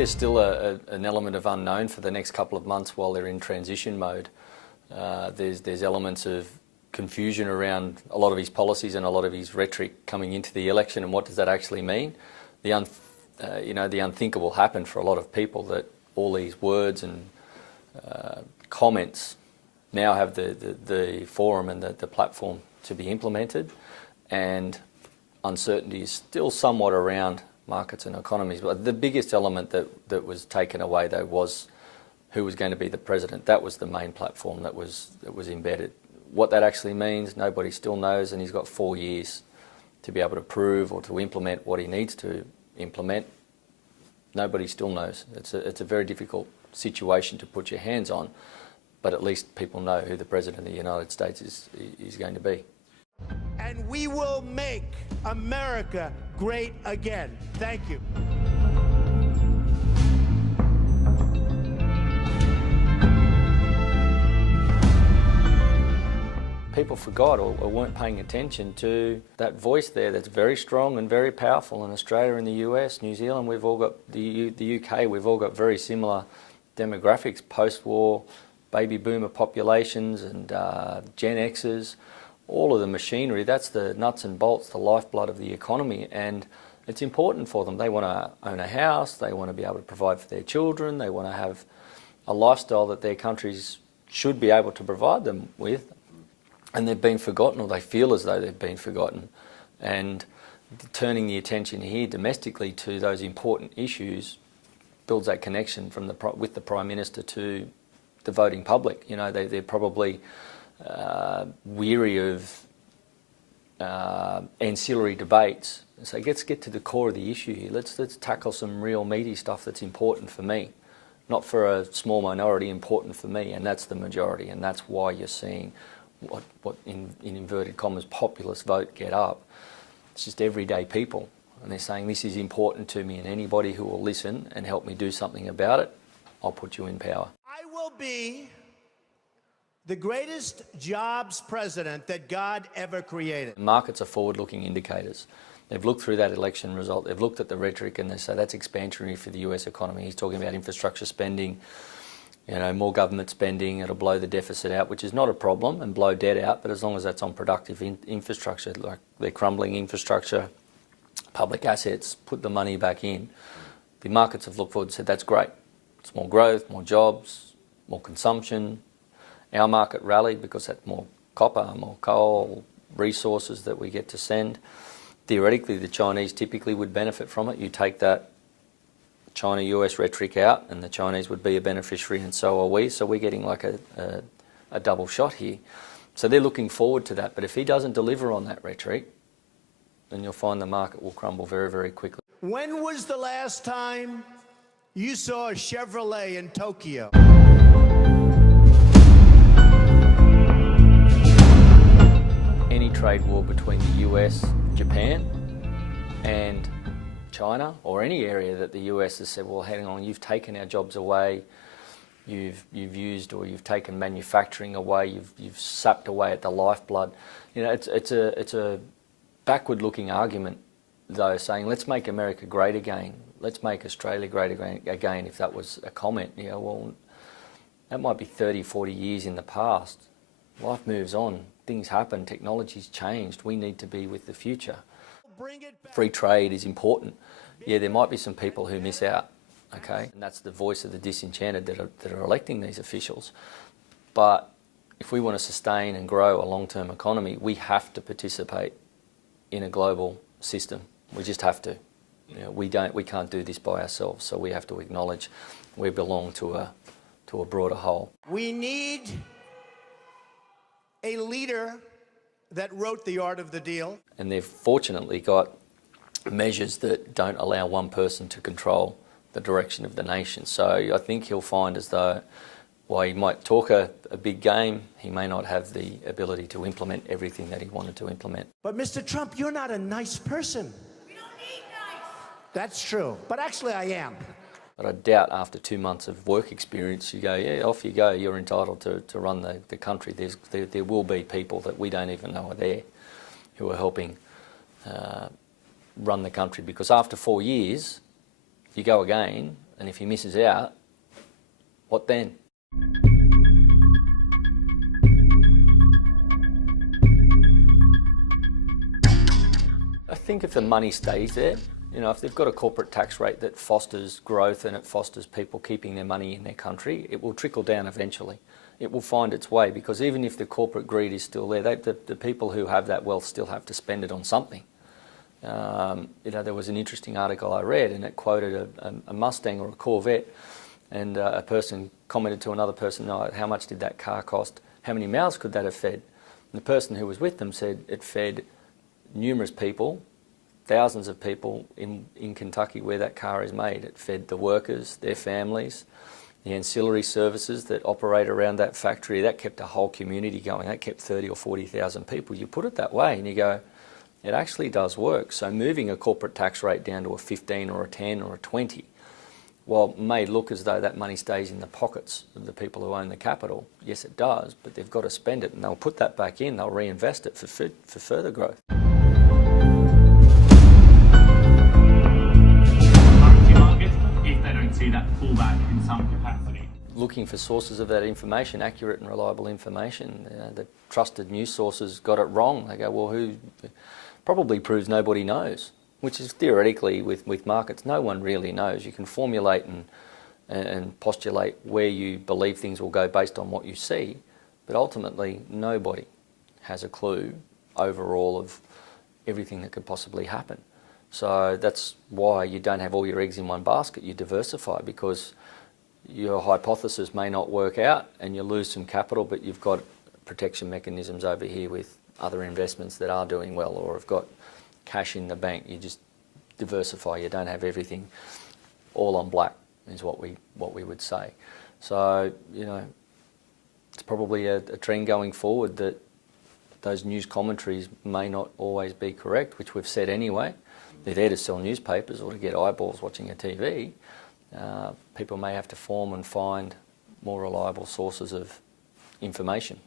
there's still an element of unknown for the next couple of months while they're in transition mode. There's elements of confusion around a lot of his policies and a lot of his rhetoric coming into the election, and what does that actually mean? The unthinkable happened for a lot of people, that all these words and comments now have the forum and the platform to be implemented, and uncertainty is still somewhat around markets and economies. But the biggest element that was taken away, though, was who was going to be the president. That was the main platform that was embedded. What that actually means, nobody still knows, and he's got 4 years to be able to prove or to implement what he needs to implement. Nobody still knows. It's a very difficult situation to put your hands on, but at least people know who the President of the United States is going to be. And we will make America great again. Thank you. People forgot or weren't paying attention to that voice there that's very strong and very powerful in Australia and the US, New Zealand. We've all got the UK, we've all got very similar demographics, post-war baby boomer populations and Gen Xers, all of the machinery. That's the nuts and bolts, the lifeblood of the economy, and it's important for them. They want to own a house, they want to be able to provide for their children, they want to have a lifestyle that their countries should be able to provide them with. And they've been forgotten, or they feel as though they've been forgotten. And turning the attention here domestically to those important issues builds that connection from with the Prime Minister to the voting public. You know, they're probably weary of ancillary debates. So let's get to the core of the issue here. Let's tackle some real meaty stuff that's important for me, not for a small minority, important for me, and that's the majority. And that's why you're seeing what in inverted commas populist vote get up. It's just everyday people, and they're saying this is important to me, and anybody who will listen and help me do something about it, I'll put you in power. I will be the greatest jobs president that God ever created. Markets are forward-looking indicators. They've looked through that election result, they've looked at the rhetoric, and they say that's expansionary for the US economy. He's talking about infrastructure spending, you know, more government spending, it'll blow the deficit out, which is not a problem, and blow debt out, but as long as that's on productive infrastructure, like they're crumbling infrastructure, public assets, put the money back in. The markets have looked forward and said that's great. It's more growth, more jobs, more consumption. Our market rallied because that's more copper, more coal, resources that we get to send. Theoretically, the Chinese typically would benefit from it. You take that China-US rhetoric out and the Chinese would be a beneficiary, and so are we. So we're getting like a double shot here. So they're looking forward to that. But if he doesn't deliver on that rhetoric, then you'll find the market will crumble very, very quickly. When was the last time you saw a Chevrolet in Tokyo? Any trade war between the US, Japan and China, or any area that the US has said, well, hang on, you've taken our jobs away, you've used, or you've taken manufacturing away, you've sapped away at the lifeblood. You know, it's a backward-looking argument, though, saying let's make America great again, let's make Australia great again. If that was a comment, you know, well, that might be 30, 40 years in the past. Life moves on, things happen, technology's changed. We need to be with the future. Free trade is important. Yeah, there might be some people who miss out, okay? And that's the voice of the disenchanted that are electing these officials. But if we want to sustain and grow a long-term economy, we have to participate in a global system. We just have to. You know, we can't do this by ourselves, so we have to acknowledge we belong to a broader whole. We need a leader that wrote The Art of the Deal. And they've fortunately got measures that don't allow one person to control the direction of the nation. So I think he'll find as though, while he might talk a big game, he may not have the ability to implement everything that he wanted to implement. But Mr. Trump, you're not a nice person. We don't need nice. That's true, but actually I am. But I doubt after 2 months of work experience, you go, yeah, off you go, you're entitled to run the country. There will be people that we don't even know are there who are helping run the country, because after 4 years, you go again And if he misses out, what then? I think if the money stays there, you know, if they've got a corporate tax rate that fosters growth and it fosters people keeping their money in their country, it will trickle down eventually. It will find its way, because even if the corporate greed is still there, the people who have that wealth still have to spend it on something. You know, there was an interesting article I read, and it quoted a Mustang or a Corvette, and a person commented to another person, "Oh, how much did that car cost? How many mouths could that have fed?" And the person who was with them said it fed numerous people, thousands of people in Kentucky where that car is made. It fed the workers, their families, the ancillary services that operate around that factory. That kept a whole community going. That kept 30 or 40,000 people. You put it that way and you go, it actually does work. So moving a corporate tax rate down to a 15 or a 10 or a 20, while it may look as though that money stays in the pockets of the people who own the capital, yes it does, but they've got to spend it, and they'll put that back in, they'll reinvest it for further growth. If they don't see that pullback in some capacity. Looking for sources of that information, accurate and reliable information. The trusted news sources got it wrong. They go, well, who? Probably proves nobody knows, which is theoretically with markets, no one really knows. You can formulate and postulate where you believe things will go based on what you see, but ultimately nobody has a clue overall of everything that could possibly happen. So that's why you don't have all your eggs in one basket. You diversify, because your hypothesis may not work out and you lose some capital, but you've got protection mechanisms over here with other investments that are doing well, or have got cash in the bank. You just diversify. You don't have everything all on black, is what we would say. So, you know, it's probably a trend going forward that those news commentaries may not always be correct, which we've said anyway. They're there to sell newspapers or to get eyeballs watching a TV. People may have to form and find more reliable sources of information.